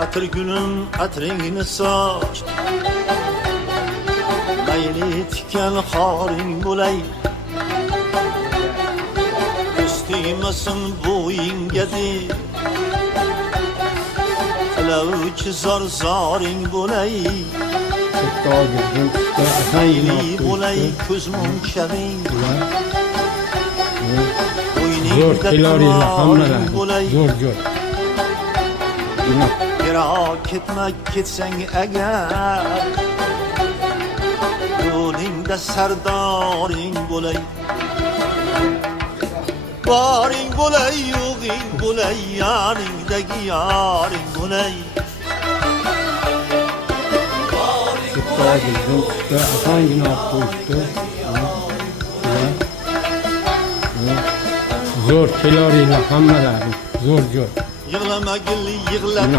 Atır gülüm atringini soch, mayli tikan xoring bo'lay. Ko'stigmasin bo'yingga deb, tilovchi zoring bo'lay. Mayli bo'lay ko'z muncharing, Zo'r keloriylar hammalar. Zo'r. Yiroq ketsang agar, yo'lingda sardoring bo'lay. Boring bo'lay, yo'g'ing bo'lay, yoningdagi yoring bo'lay. Asangina qo'yibdi. Zo'r keloriylar hammalari. Zo'r. Yig'lamagil yig'lat